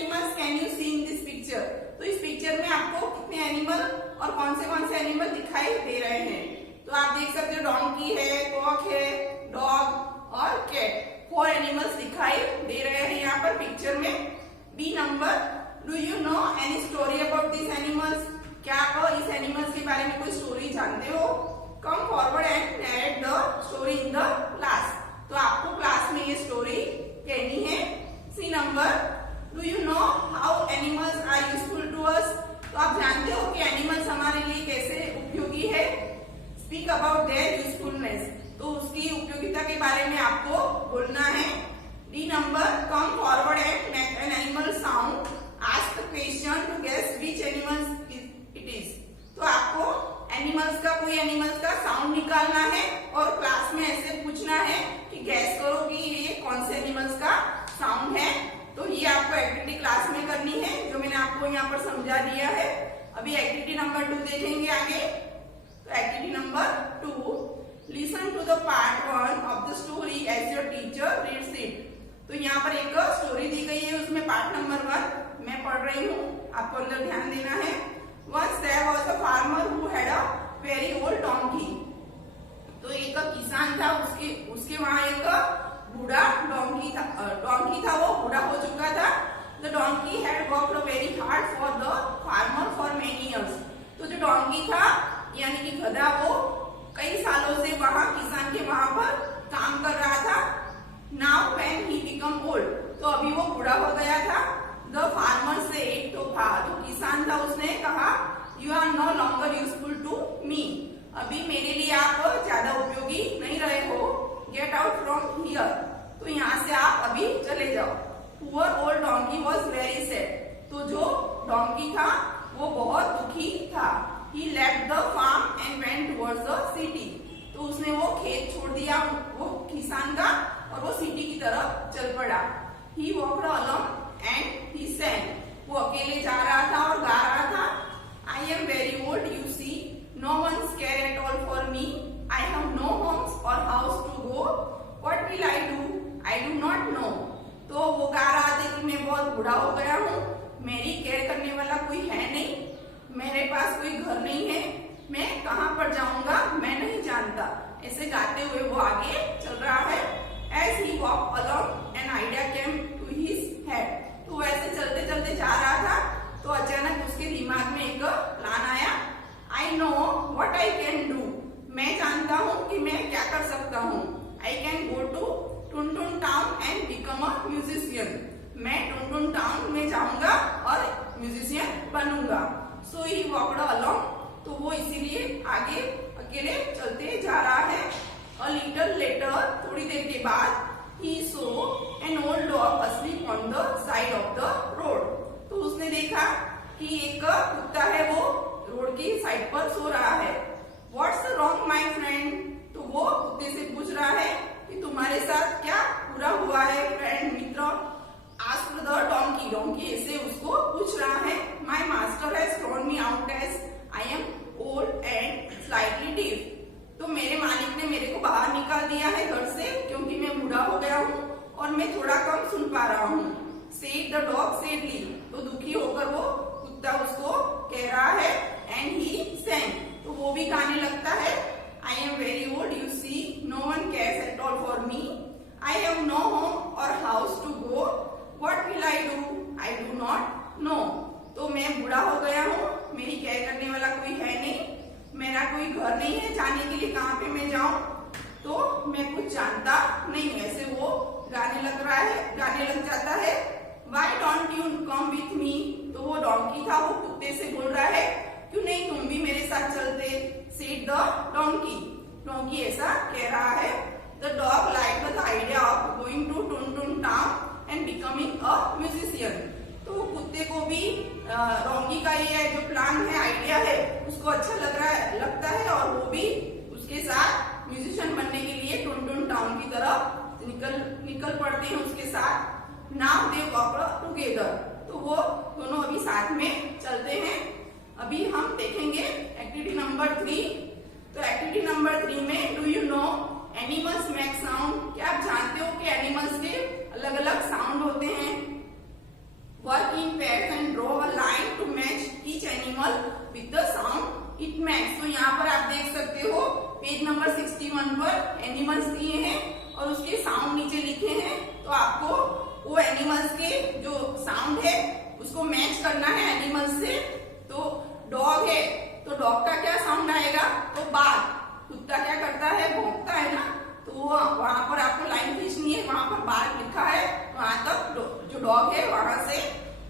Animals can you see in this picture? तो इस picture में आपको कितने एनिमल और कौन से एनिमल दिखाई दे रहे हैं? तो आप देख सकते हो डोंकी है, कॉक है, डॉग और कैट, 4 एनिमल्स दिखाई दे रहे हैं यहाँ पर पिक्चर में। B number, do you know any story about this animals? क्या आप इस एनिमल्स के बारे में कोई स्टोरी जानते हो? Come forward and narrate the story in the class. तो आपको क्लास में ये स्टोरी कहनी है। C number, do you know how animals are useful to us? तो आप जानते हो कि एनिमल्स हमारे लिए कैसे उपयोगी है? Speak about their usefulness. तो उसकी उपयोगिता के बारे में आपको बोलना है। D number, come forward and make an animal sound, ask the question to guess which animals it is. तो आपको एनिमल्स का कोई एनिमल्स का साउंड निकालना है और क्लास में ऐसे पूछना है कि गैस करो कि ये कौन से एनिमल्स का साउंड है। तो ये आपको एक्टिविटी क्लास में करनी है, जो मैंने आपको यहाँ पर समझा दिया है। अभी एक्टिविटी नंबर 2 देखेंगे आगे। तो activity number 2, listen to the part 1 of the story as your teacher reads it. तो यहाँ पर एक स्टोरी दी गई है, उसमें पार्ट नंबर 1 मैं पढ़ रही हूँ, आपको अंदर ध्यान देना है। Once there was a farmer who had a very old donkey। तो एक किसान था, उसके वहां एक बूढ़ा डोंकी था, वो बूढ़ा हो चुका था। The donkey had worked very hard for the farmer for many years। तो जो डोंकी था यानी कि गधा, वो कई सालों से वहां किसान के वहां पर काम कर रहा था। Now when he became old, तो अभी वो बूढ़ा हो गया था। The farmer said, तो किसान था, उसने कहा, You are no longer useful to me। अभी मेरे लिए आप ज्यादा उपयोगी नहीं रहे हो। Get out from here। तो यहाँ से आप अभी चले जाओ। Poor old donkey was very sad। तो जो डोंकी था वो बहुत दुखी था। He left the farm and went towards the city। तो उसने वो खेत छोड़ दिया, वो किसान का, और वो सिटी की तरफ चल पड़ा। He walked alone and he sang। वो अकेले जा रहा था और गा रहा था। I am very old, you see, no one's care at all for me। I have no homes or house to go। What will I do? I do not know। तो वो गा रहा था कि मैं बहुत बूढ़ा हो गया हूँ, मेरी केयर करने वाला कोई है नहीं, मेरे पास कोई घर नहीं है, मैं कहाँ पर जाऊंगा मैं नहीं जानता। ऐसे गाते हुए वो आगे चल रहा है। As he walked along, an idea came to his head। तो ऐसे चलते चलते जा रहा था, तो अचानक उसके दिमाग में एक प्लान आया। I know what I can do। मैं जानता हूँ कि मैं क्या कर सकता हूँ। I can go to Tuntun town and become a musician. मैं टुनटुन टाउन में जाऊंगा और म्यूजिशियन बनूंगा। So he walked along। तो वो इसीलिए आगे अकेले चलते जा रहा है। A little later, थोड़ी देर के बाद, he saw an old dog asleep on the side of the road। तो उसने देखा कि एक कुत्ता है, वो रोड की साइड पर सो रहा है। What's wrong my friend? तो वो कुत्ते से पूछ रहा है कि तुम्हारे साथ क्या बुरा हुआ है friend, Mitra. Asked the donkey। Donkey ऐसे उसको पूछ रहा है। My master has thrown me out as I am old and slightly deaf। तो मेरे मालिक ने मेरे को बाहर निकाल दिया है घर से, क्योंकि मैं बूढ़ा हो गया हूँ और मैं थोड़ा कम सुन पा रहा हूँ। Said the dog sadly। तो दुखी होकर वो कुत्ता उसको कह रहा है। And he sang। तो वो भी गाने लगता है। I am very old, you see, no one cares at all for me। I have no home or house to go। What will I do? I do not know। तो मैं बूढ़ा हो गया हूँ, मेरी केयर करने वाला कोई है नहीं, मेरा कोई घर नहीं है, जाने के लिए कहाँ पे मैं जाऊं, तो मैं कुछ जानता नहीं। ऐसे वो गाने लग जाता है। Why don't you come with me? तो वो डोंकी था, वो कुत्ते से बोल रहा है, क्यों नहीं तुम भी मेरे साथ चलते। Said the donkey। डोंकी ऐसा कह रहा है। The dog liked the idea of going to Tuntun town and becoming a musician। तो कुत्ते को भी डोंकी का ये जो प्लान है, आइडिया है, उसको अच्छा लगता है और वो भी उसके साथ म्यूजिशियन बनने के लिए टुनटुन टाउन की तरफ निकल पड़ते हैं उसके साथ। Now they walk together. तो वो दोनों अभी साथ में चलते हैं। अभी हम देखेंगे एक्टिविटी नंबर 3। तो एक्टिविटी नंबर 3 में, do you no animals make sound? क्या आप जानते हो कि एनिमल्स के अलग अलग साउंड होते हैं? Work animal with the sound it makes. तो यहाँ पर आप देख सकते हो पेज नंबर 61 पर एनिमल्स दिए हैं और उसके साउंड नीचे लिखे हैं। तो आपको वो एनिमल्स के जो साउंड है उसको मैच करना है एनिमल्स से। तो डॉग है तो डॉग का क्या साउंड आएगा, तो बार्क। कुत्ता क्या करता है, भौंकता है ना, तो वहां पर आपको लाइन खींचनी है, वहां पर बार्क लिखा है वहां तक जो डॉग है वहां से।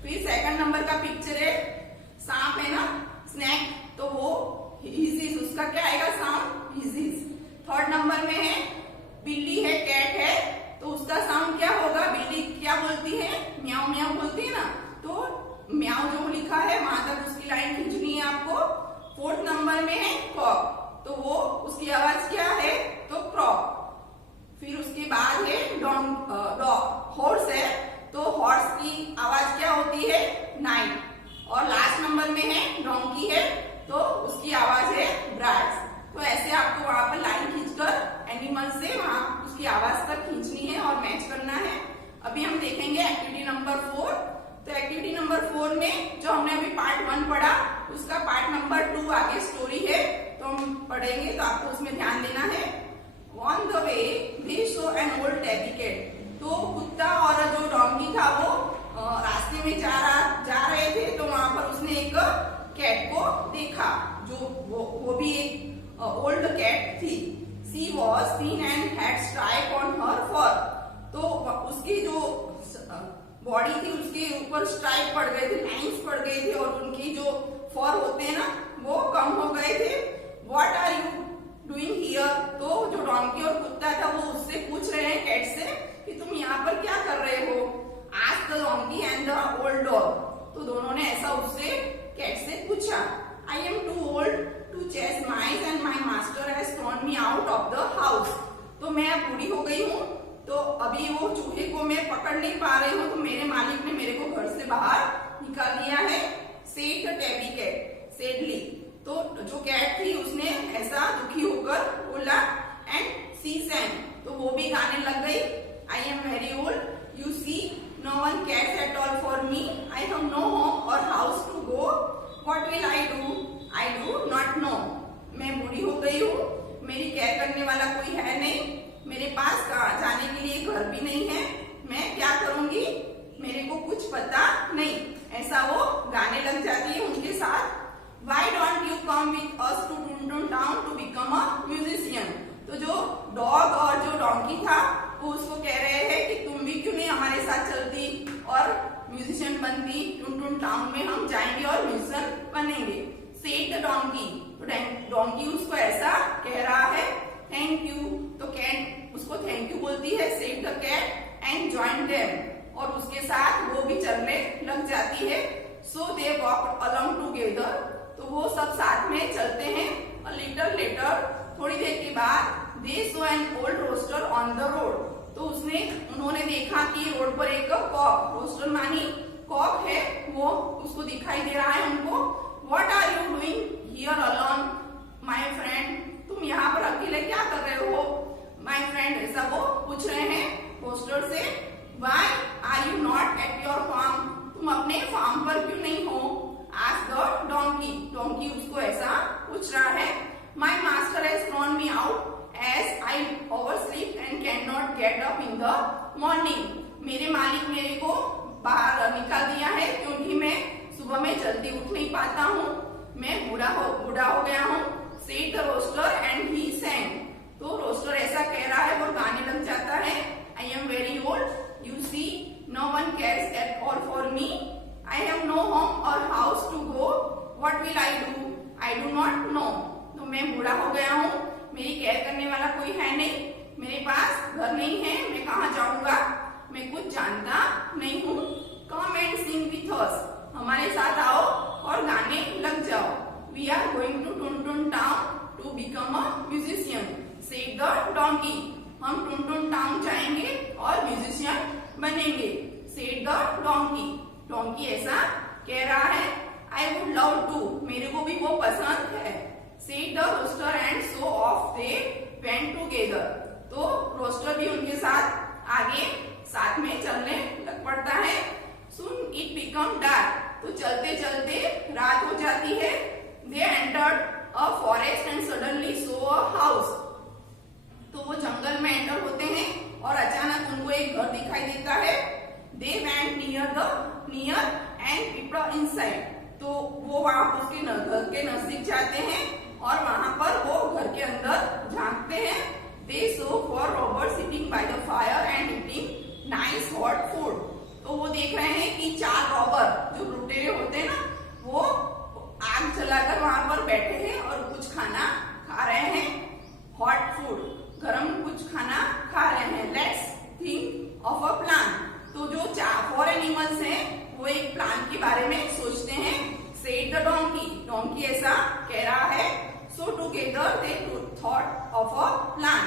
फिर सेकंड नंबर का पिक्चर है, सांप है ना, स्नैक, तो वो हिजिस, उसका क्या आएगा साउंड, हिजिस। थर्ड नंबर में है बिल्ली है, कैट है, तो उसका साउंड क्या होगा, बिल्ली क्या बोलती है, म्याऊ म्याऊ बोलती है ना, तो म्याऊ जो लिखा है वहां तक उसकी लाइन खींचनी है आपको। फोर्थ नंबर में है कॉक, तो वो उसकी आवाज क्या है, तो क्रॉक। फिर उसके बाद है हॉर्स है, तो हॉर्स की आवाज क्या होती है, नाइट। और लास्ट नंबर में है डोंकी है, तो उसकी आवाज है ब्राड्स। तो ऐसे आपको वहां पर लाइन खींचकर एनिमल से वहां उसकी आवाज तक खींचनी है और मैच करना है। अभी हम देखेंगे एक्टिविटी नंबर 4। तो एक्टिविटी नंबर 4 में जो हमने अभी पार्ट 1 पढ़ा उसका पार्ट नंबर 2 आगे स्टोरी है, तो हम पढ़ेंगे, तो आपको उसमें ध्यान देना है। On the way they saw an old teddy cat, तो कुत्ता और जो डोंकी था वो रास्ते में जा रहे थे, तो वहां पर उसने एक कैट को देखा, जो वो भी एक ओल्ड कैट थी। She was thin and had stripe on her fur, तो उसकी जो बॉडी थी उसके ऊपर स्ट्राइप पड़ गए थे, लाइंस पड़ गए थे, और उनकी जो फर होते हैं ना वो कम हो गए थे। What are you doing here, तो जो डोंकी और कुत्ता था वो उससे पूछ रहे हैं कैट से कि तुम यहाँ पर क्या कर रहे हो। Asked the donkey and the old dog, तो दोनों ने ऐसा उससे कैट से पूछा। I am too old to chase mice and my master has thrown me out of the house, तो मैं अब बूढ़ी हो गई हूँ, तो अभी वो चूहे को मैं पकड़ नहीं पा रही हूँ, तो मेरे मालिक ने मेरे को घर से बाहर निकाल दिया है। Said the teddy cat sadly, तो जो कैट थी उसने ऐसा दुखी होकर बोला। एंड सी सैंग, तो वो भी गाने लग गई। I am very old, you see no one cares at all for me, I have no home और house to go, what will I do not know, मैं बूढ़ी हो गई हूँ, मेरी केयर करने वाला कोई है नहीं, मेरे पास जाने के लिए घर भी नहीं है, मैं क्या करूंगी, मेरे को कुछ पता नहीं, ऐसा वो गाने लग जाती है उनके साथ। Why don't you come with us to Tuntun town to become a musician? तो जो डॉग और जो डोंकी था वो उसको कह रहे हैं कि तुम भी क्यों नहीं हमारे साथ चलती और म्यूजिशियन बनती, टुनटुन टाउन में हम जाएंगे और म्यूजिशियन बनेंगे। Said the donkey, तो डोंकी उसको ऐसा कह रहा है। थैंक यू, तो कैट उसको थैंक यू बोलती है। Said the cat and joined them, और उसके साथ वो भी चलने लग जाती है। So they walked along together, तो वो सब साथ में चलते हैं। A little later, थोड़ी देर के बाद they saw an old rooster on the road, तो उन्होंने देखा कि रोड पर एक कॉक, रोस्टर मानी कॉक है, वो उसको दिखाई दे रहा है उनको। What are you doing here alone, my friend? तुम यहाँ पर अकेले क्या कर रहे हो, my friend, ऐसा वो पूछ रहे हैं रोस्टर से। Why are you not at your farm? तुम अपने फार्म पर क्यों नहीं हो? Ask the donkey, डोंकी उसको ऐसा पूछ रहा है। My master has thrown me out as I oversleep and cannot get up in the morning. मेरे मालिक मेरे को बाहर निकाल दिया है क्योंकि मैं सुबह में जल्दी उठ नहीं पाता हूँ, मैं बूढ़ा हो गया हूँ। Said the roaster and he sang, तो रोस्टर ऐसा कह रहा है, वो गाने लग जाता है। I am very old, you see, no one cares at all for me. I have no home or house to go. What will I do? I do not know. तो मैं बूढ़ा हो गया हूँ, मेरी केयर करने वाला कोई है नहीं, मेरे पास घर नहीं है, मैं कहाँ जाऊंगा, मैं कुछ जानता नहीं हूँ। Come and sing with us, हमारे साथ आओ और गाने लग जाओ। We are going to Tuntun town to become a musician, said the donkey. हम टुनटुन टाउन जाएंगे और म्यूजिशियन बनेंगे। Said the donkey, डोंकी ऐसा कह रहा है। I would love to, मेरे को भी वो पसंद है। Said the rooster and so off they went together, तो रोस्टर भी उनके साथ आगे साथ में चलने लग पड़ता है। Soon it become dark, तो चलते चलते रात हो जाती है। आप उसके घर के नजदीक जाते हैं और वहां पर वो घर के अंदर झांकते हैं। They saw four robbers sitting by the fire and eating nice hot food. तो वो देख रहे हैं कि 4 रॉबर जो लुटेरे होते हैं ना, वो आग जलाकर वहां पर बैठे हैं और कुछ खाना खा रहे हैं, हॉट फूड, गरम कुछ खाना खा रहे हैं। Let's think of a plan. तो जो 4 एनिमल्स हैं वो एक प्लान के बारे में सोचते हैं। सेड द डोंकी, डोंकी ऐसा कह रहा है। सो together they thought of a plan.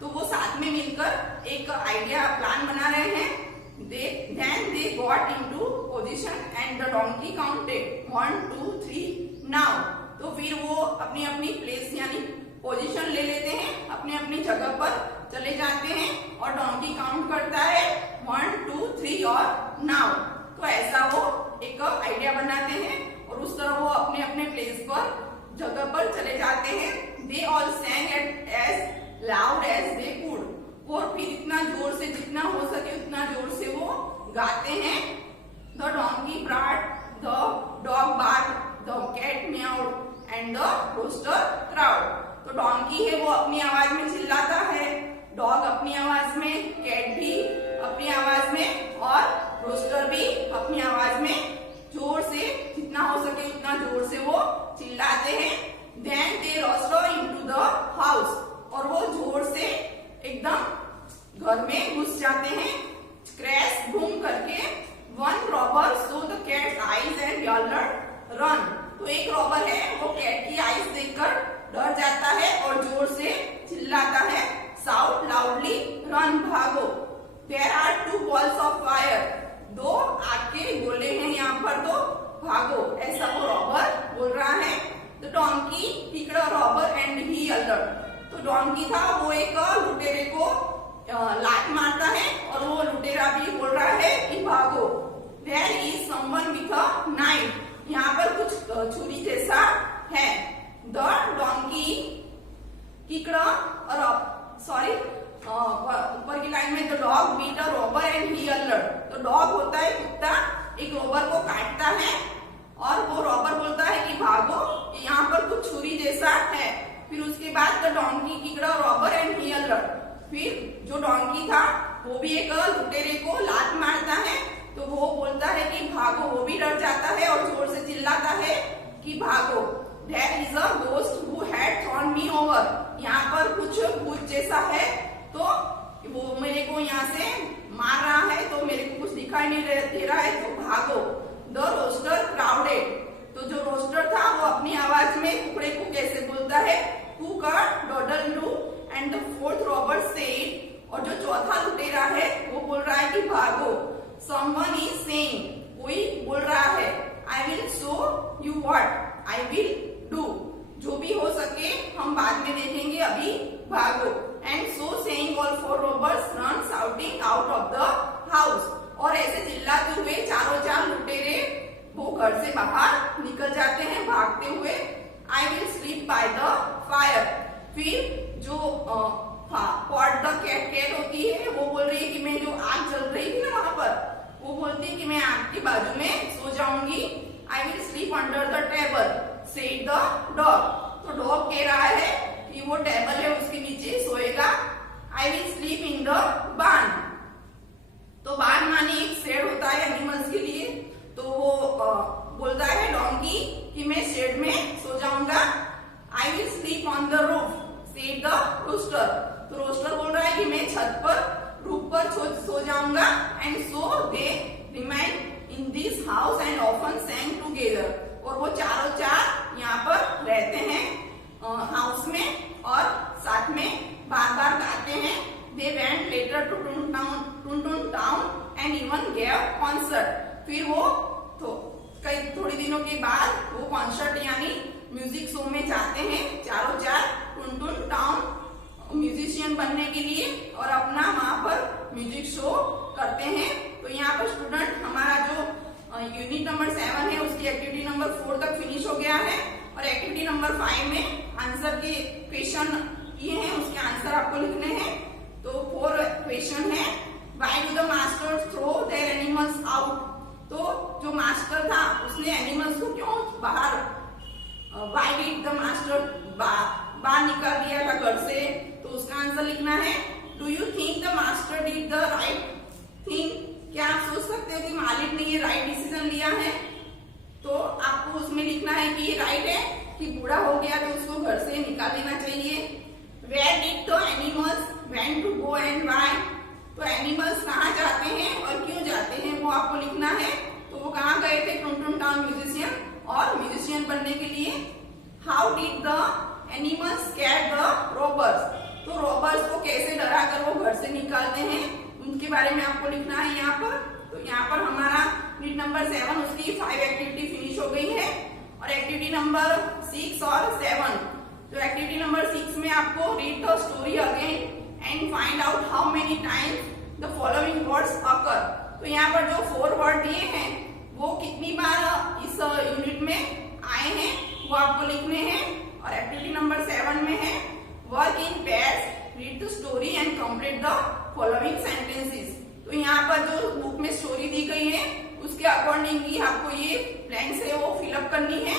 तो वो साथ में मिलकर एक आइडिया प्लान बना रहे हैं। Then they got into position and the donkey counted 1, 2, 3 now। तो फिर वो अपनी अपनी प्लेस यानी पोजीशन ले लेते हैं, अपनी अपनी जगह पर चले जाते हैं और डोंकी काउंट करता है 1, 2, 3 और नाउ। तो ऐसा वो एक आइडिया बनाते हैं और उस तरह वो अपने अपने प्लेस पर जगह पर चले जाते हैं। They all sang as loud as they could। और फिर इतना जोर से जितना हो सके उतना जोर से वो गाते हैं। The donkey brayed, the dog barked, the cat meowed and the rooster crowed. तो डोंकी है वो अपनी आवाज में चिल्लाता है, डॉग अपनी आवाज में, कैट भी अपनी आवाज में और रोस्टर भी अपनी आवाज में जोर से जितना हो सके उतना जोर से वो चिल्लाते हैं। Then they rooster into the house. और वो जोर से एकदम घर में घुस जाते हैं, क्रैश बूम करके। One robber saw the cat's eyes and yowled run. तो एक रॉबर है वो कैट की आईज देखकर डर जाता है और जोर से चिल्लाता है, साउट लाउडली रन, भागो। There are 2 balls of fire. 2 आग के गोले हैं यहाँ पर, तो भागो, ऐसा वो रॉबर बोल रहा है। The donkey picked a robber and he yowled. तो डोंकी था वो एक लुटेरे को लात मारता है और वो लुटेरा भी बोल रहा है कि भागो। There is someone with a knife. यहाँ पर कुछ छुरी जैसा है। द डोंकी किकड़ सॉरी ऊपर की लाइन में the dog bit a robber and he yowled. तो डॉग होता है कुत्ता, एक रॉबर को काटता है और वो रॉबर बोलता है कि भागो, यहाँ पर कुछ छुरी जैसा है। फिर उसके बाद the donkey kicked a robber and he yowled. फिर जो डोंकी था वो भी एक लुटेरे को लात मारता है, तो वो बोलता है कि भागो, वो भी डर जाता है और जोर से चिल्लाता है कि भागो। There is a ghost who had thrown me over। यहाँ पर कुछ भूत जैसा है, तो वो मेरे को यहाँ से मार रहा है, तो मेरे को कुछ दिखाई नहीं दे रहा है, तो भागो। The rooster crowded. तो जो रोस्टर था वो अपनी आवाज में कुकड़े को कैसे बोलता है, cock a doodle doo and the fourth robber said. और जो चौथा लुटेरा है वो बोल रहा है कि भागो। समवन इज सेइंग, कोई बोल रहा है, I will show you what I will do. जो भी हो सके हम बाद में देखेंगे, अभी भागो। And so saying all 4 robbers run shouting out of the house. और ऐसे चिल्लाते हुए चारों 4 लुटेरे वो घर से बाहर निकल जाते हैं भागते हुए। आई will sleep by the fire. फिर जो पॉट द कैट होती है वो बोल रही है कि मैं जो आग जल रही थी ना वहां पर, वो बोलती है कि मैं आग के बाजू में सो जाऊंगी। I will sleep under the table said the dog. तो डॉग कह रहा है कि वो टेबल है उसके नीचे सोएगा। I will sleep in the barn. तो बार्न माने एक शेड होता है एनिमल्स के लिए, तो वो बोलता है डोंकी कि मैं शेड में सो जाऊंगा। I will sleep on the roof said the rooster. तो रोस्टर बोल रहा है कि मैं छत पर, रूफ पर सो जाऊंगा। And so they remain in this house and often sang together. और वो चारों 4 यहाँ पर रहते हैं हाउस में और साथ में बार बार गाते हैं। दे वेंट लेटर टू टुन town and even gave concert. फिर वो तो कई थोड़ी दिनों के बाद वो कॉन्सर्ट यानी म्यूजिक शो में जाते हैं चारों 4 टुन टाउन म्यूजिशियन बनने के लिए और अपना वहां पर म्यूजिक शो करते हैं। तो यहाँ पर स्टूडेंट हमारा जो यूनिट नंबर 7 है उसकी एक्टिविटी नंबर 4 तक फिनिश हो गया है और एक्टिविटी नंबर 5 में आंसर के क्वेश्चन ये हैं, उसके आंसर आपको लिखने हैं। तो 4 क्वेश्चन है। Why do the masters throw their animals out. तो जो मास्टर था उसने एनिमल्स को क्यों बाहर, व्हाई डिड द मास्टर बाहर निकाल दिया था घर से, तो उसका आंसर लिखना है do you think the master did the right thing. क्या आप सोच सकते हो कि मालिक ने ये राइट डिसीजन लिया है? तो आपको उसमें लिखना है कि ये राइट है कि बूढ़ा हो गया तो उसको घर से निकाल देना चाहिए। Where did the animals went to go and why. तो एनिमल्स कहाँ जाते हैं और क्यों जाते हैं वो आपको लिखना है। तो वो कहाँ गए थे? टुनटुन टाउन म्यूजिशियन, और म्यूजिशियन बनने के लिए। How did the animals scare the robbers. तो रॉबर्स को कैसे डरा कर वो घर से निकालते हैं उनके बारे में आपको लिखना है यहाँ पर। तो यहाँ पर हमारा यूनिट नंबर 7 उसकी 5 एक्टिविटी फिनिश हो गई है, और एक्टिविटी नंबर 6 और 7। तो एक्टिविटी नंबर 6 में आपको read the story again and find out how many times the following words occur. तो यहाँ पर जो 4 वर्ड दिए हैं वो कितनी बार इस यूनिट में आए हैं वो आपको लिखने हैं। और एक्टिविटी नंबर 7 में है work in pairs, read the story and complete the following sentences. तो यहाँ पर जो बुक में स्टोरी दी गई है उसके अकॉर्डिंगली आपको ये ब्लैंक्स है वो फिलअप करनी है।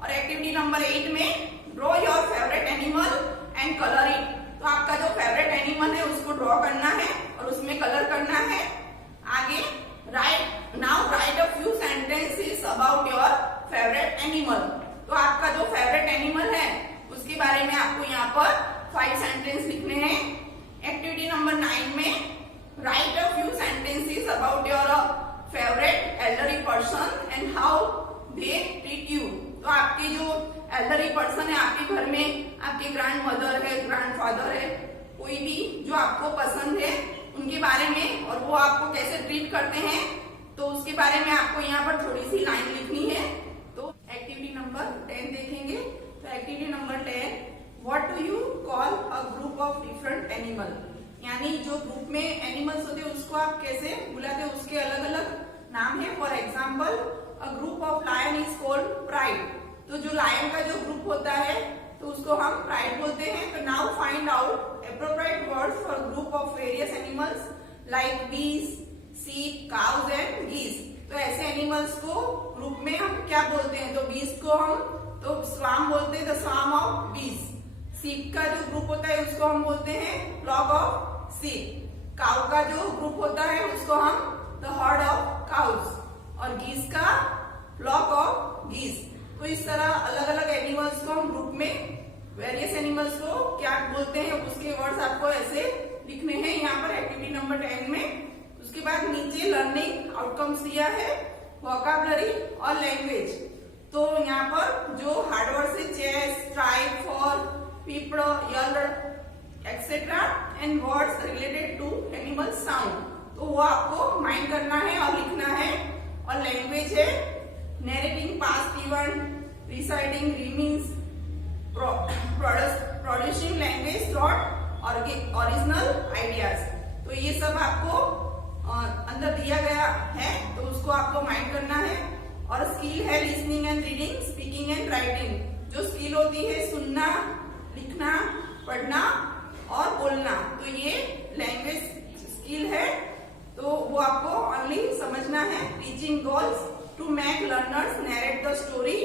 और एक्टिविटी नंबर 8 में draw your favourite animal and colour it. तो आपका जो फेवरेट एनिमल है उसको ड्रॉ करना है और उसमें कलर करना है। आगे now right a few sentences about your favourite animal. तो आपका जो फेवरेट एनिमल है उसके बारे में आपको यहाँ पर 5 सेंटेंस लिखने हैं। एक्टिविटी नंबर 9 में right a few sentences about your favourite elderly person and how they treat you. तो आपके जो एल्डरली पर्सन है आपके घर में, आपके ग्रैंड मदर है, ग्रैंड फादर है, कोई भी जो आपको पसंद है उनके बारे में, और वो आपको कैसे ट्रीट करते हैं तो उसके बारे में आपको यहाँ पर थोड़ी सी लाइन लिखनी है। तो एक्टिविटी नंबर 10 देखेंगे। तो activity number 10, what do you call a group of different animal. यानी जो ग्रुप में एनिमल्स होते हैं उसको आप कैसे बुलाते हो, उसके अलग अलग नाम है। For example a group of lion is called pride. तो जो लायन का जो ग्रुप होता है तो उसको हम प्राइड बोलते हैं। तो now find out appropriate words for group of various animals like बीज, शीप, काउज एंड गीज। तो ऐसे एनिमल्स को ग्रुप में हम क्या बोलते हैं? तो बीज को हम तो स्वाम बोलते हैं, द स्वाम ऑफ बीज। शीप का जो ग्रुप होता है उसको हम बोलते हैं फ्लॉक ऑफ शीप। काउ का जो ग्रुप होता है उसको हम द हर्ड ऑफ काउज, और गीज का फ्लॉक ऑफ गीज। तो इस तरह अलग अलग एनिमल्स को हम ग्रुप में वेरियस एनिमल्स को क्या बोलते हैं उसके वर्ड्स आपको ऐसे लिखने हैं यहाँ पर एक्टिविटी नंबर 10 में। उसके बाद नीचे लर्निंग आउटकम्स दिया है, वोकैबुलरी और लैंग्वेज। तो यहाँ पर जो हार्ड वर्ड से chase, strike, fur, peeped, yell etcetera and words related to animal sound, तो वो आपको माइंड करना है और लिखना है। और लैंग्वेज है narrating past event, reciting rhymes, producing language thought और ओरिजिनल आइडियाज। तो ये सब आपको अंदर दिया गया है तो उसको आपको माइंड करना है। और स्किल है listening and reading, speaking and writing. जो स्किल होती है सुनना, लिखना, पढ़ना और बोलना, तो ये लैंग्वेज स्किल है। तो वो आपको ओनली समझना है। Teaching goals to make learners narrate the story